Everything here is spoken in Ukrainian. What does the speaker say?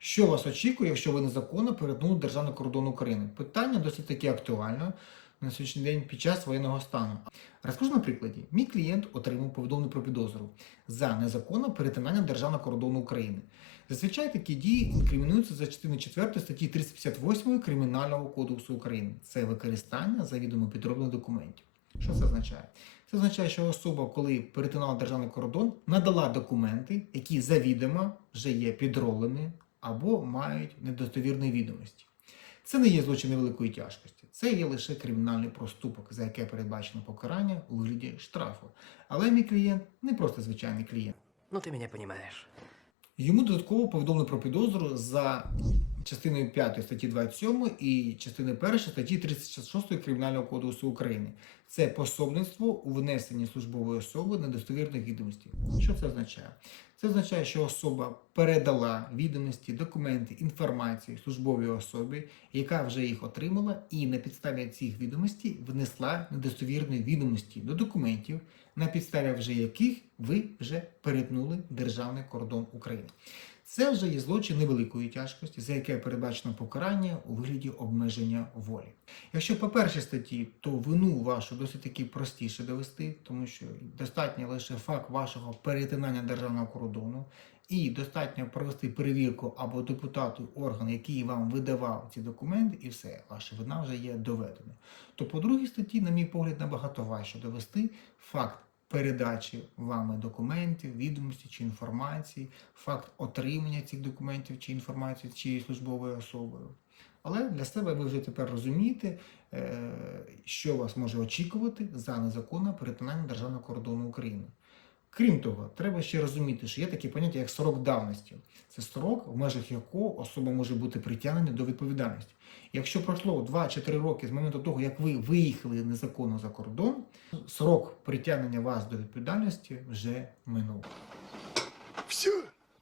Що вас очікує, якщо ви незаконно перетнули державний кордон України? Питання досить таки актуально на сьогоднішній день під час воєнного стану. Розкажу на прикладі. Мій клієнт отримав повідомлення про підозру за незаконне перетинання державного кордону України. Зазвичай такі дії інкримінуються за частиною 4 статті 358 Кримінального кодексу України. Це використання завідомо підроблених документів. Що це означає? Це означає, що особа, коли перетинала державний кордон, надала документи, які завідомо вже є підроблені або мають недостовірні відомості. Це не є злочин великої тяжкості, це є лише кримінальний проступок, за яке передбачено покарання у вигляді штрафу. Але мій клієнт не просто звичайний клієнт. Ну, ти мене розумієш. Йому додатково повідомили про підозру за частиною 5 статті 27 і частиною 1 статті 36 Кримінального кодексу України. Це пособництво у внесенні службової особи недостовірних відомостей. Що це означає? Це означає, що особа передала відомості, документи, інформацію службовій особі, яка вже їх отримала, і на підставі цих відомостей внесла недостовірні відомості до документів, на підставі вже яких ви вже перетнули державний кордон України. Це вже є злочин невеликої тяжкості, за яке передбачено покарання у вигляді обмеження волі. Якщо по першій статті, то вину вашу досить таки простіше довести, тому що достатньо лише факт вашого перетинання державного кордону, і достатньо провести перевірку або депутату орган, який вам видавав ці документи, і все, ваша вина вже є доведена. То по другій статті, на мій погляд, набагато важче довести факт передачі вами документів, відомості чи інформації, факт отримання цих документів чи інформації цією службовою особою. Але для себе ви вже тепер розумієте, е, що вас може очікувати за незаконне перетинання державного кордону України. Крім того, треба ще розуміти, що є таке поняття як срок давності. Це срок, в межах якого особа може бути притягнена до відповідальності. Якщо пройшло 2 чи 3 роки з моменту того, як ви виїхали незаконно за кордон, срок притягнення вас до відповідальності вже минув. Все,